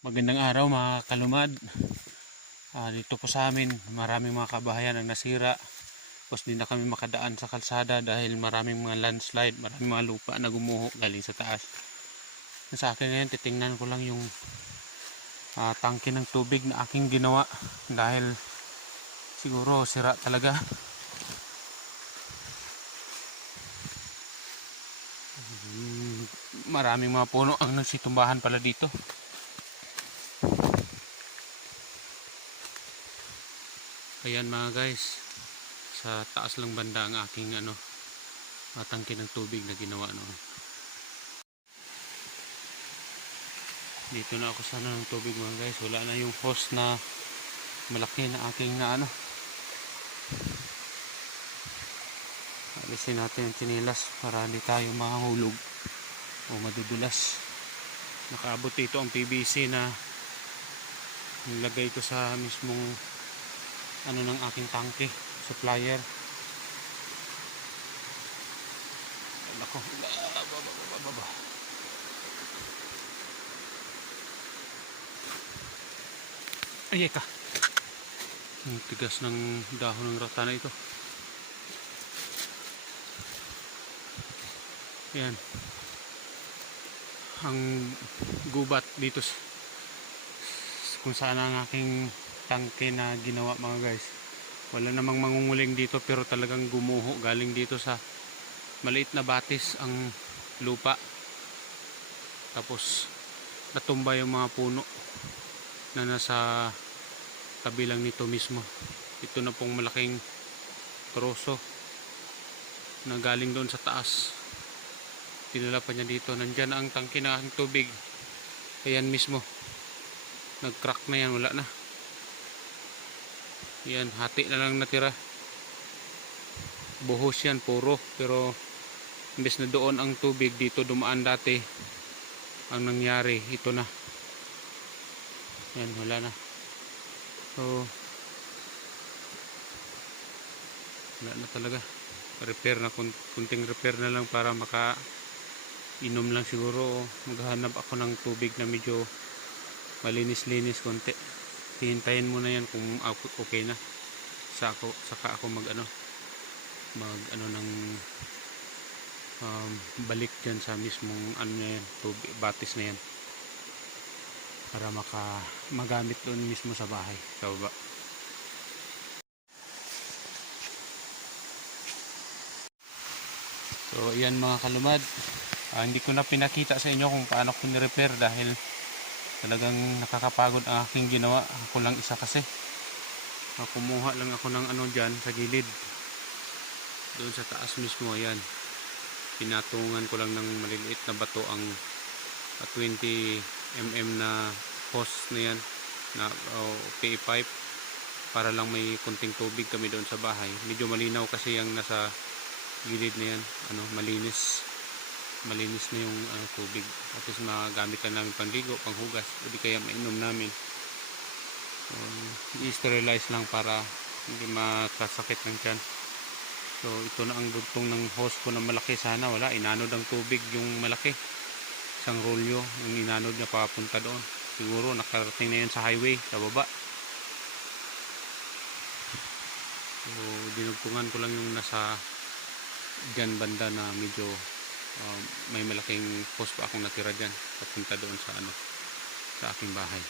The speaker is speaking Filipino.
Magandang araw mga kalumad. Dito po sa amin maraming mga kabahayan ang nasira. Tapos di na kami makadaan sa kalsada dahil maraming mga landslide, maraming mga lupa na gumuho galing sa taas. Sa akin ngayon titingnan ko lang yung tangke ng tubig na aking ginawa dahil siguro sira talaga. Maraming mga puno ang nagsitumbahan pala dito. Ayan mga guys, sa taas lang banda ang aking tangke ng tubig na ginawa noon. Dito na ako sana ng tubig mga guys, wala na yung hose na malaki na aking alisin natin yung chinilas para hindi tayo mahulog o madudulas. Nakaabot dito ang PVC na nilagay ko sa mismong ng aking tangke, supplier. Nako, ay ka, ang tigas ng dahon ng ratana ito. Yan ang gubat dito kung saan ang aking tangke na ginawa mga guys. Wala namang mangunguling dito pero talagang gumuho galing dito sa maliit na batis ang lupa, tapos natumba yung mga puno na nasa kabilang nito mismo. Ito na pong malaking troso na galing doon sa taas, dinala pa niya dito. Nandyan ang tangke na aking tubig, ayan mismo, nag-crack na yan, wala na yan, hati na lang natira. Buhos yan puro, pero imbes na doon ang tubig, dito dumaan dati. Ang nangyari, ito na yan, wala na. So wala na talaga, repair na, kunting repair na lang para maka inom lang siguro. Maghanap ako ng tubig na medyo malinis-linis konti. Hihintayin muna yan kung okay na, saka ako mag ng balik dyan sa mismong yan, tubig, batis na yan, para magamit doon mismo sa bahay sa baba. So yan mga kalumad, hindi ko na pinakita sa inyo kung paano ko ni-repair dahil talagang nakakapagod ang aking ginawa. Ako lang isa kasi. Kumuha lang ako ng dyan sa gilid, doon sa taas mismo. Ayan, pinatungan ko lang ng maliliit na bato ang 20 mm na hose na yan, na PE pipe, para lang may kunting tubig kami doon sa bahay. Medyo malinaw kasi yung nasa gilid na yan, malinis na yung tubig, at least magamit lang namin panligo, panghugas, o di kaya mainom namin. I-sterilize lang para hindi makasakit ng tiyan. So ito na ang dugtong ng hose ko na malaki. Sana wala, inanod ang tubig yung malaki, isang rolyo yung inanod niya papunta doon. Siguro nakarating na yun sa highway sa baba. So dinugtungan ko lang yung nasa dyan banda na medyo may malaking hose pa akong natira dyan papunta doon sa sa aking bahay.